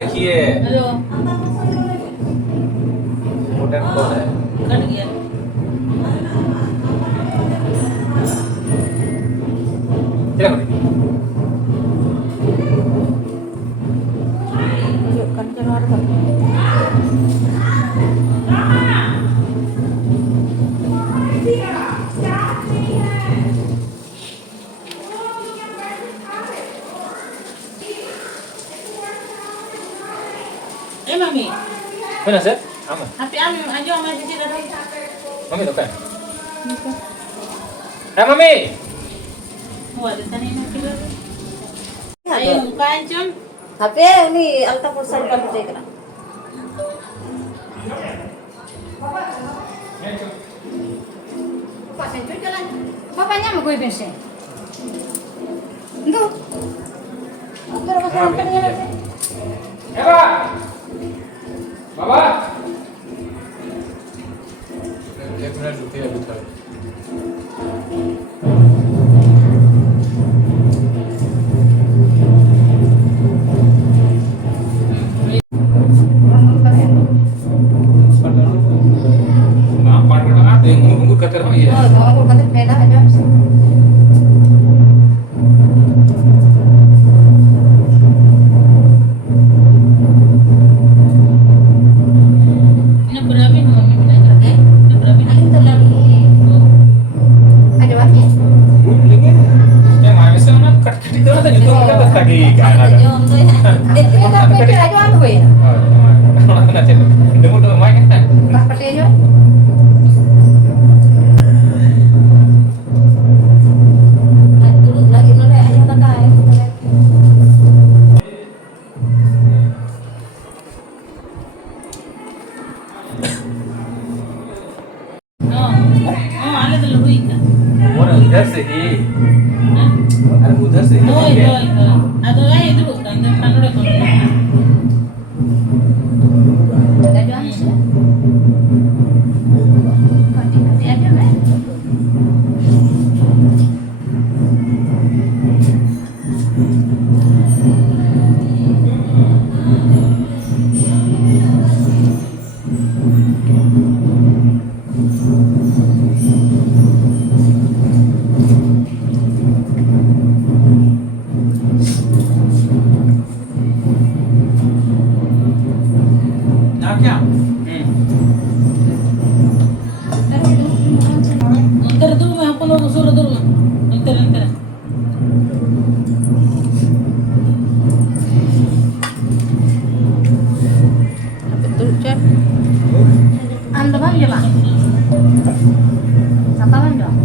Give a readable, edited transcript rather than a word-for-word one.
देखिए hello important call है। Cut गया। क्या करें? Tunjukkan keluarga. Mami, Mana sih? Aman. tapi Ami aja sama Cici datang. Mami tuh kan? Mami. Wah, di sana ini kita. Ayo, kancun. HP ini alta pulsa depan putih kena. Pasang tu jalan. Bapaknya mau gue bensin. Enggak. Aku dah pasang apa ni? Eva. Baba. एक minute रुकिए अभी थोड़ा। Maaf, partner ada yang ngomong kata orang ya. Oh, kalau aku kata pena aja. Ini berapa nih Mami bilangnya? Ini berapa nih? Ini terlalu. Ada waktu. Yang mana sih orang kat itu ada juga kata lagi kan ada. Jom tu ya. Itu tapi ada apa ya? Oh, nanti demo dulu main kan. Pas pakai aja. Dulu lagi nolak aja tak kaya. Oh, ada dulu ikan. और इधर से ही अरे उधर से ही Oh, itu. Atau itu kan depan udah kalau. Ada apa sih? Hati-hati aja, Mbak. ना क्या Ntar dulu mah apa lo suruh dulu mah. Ntar. Betul, Cep. Anda bang je bang. Apa bang dong?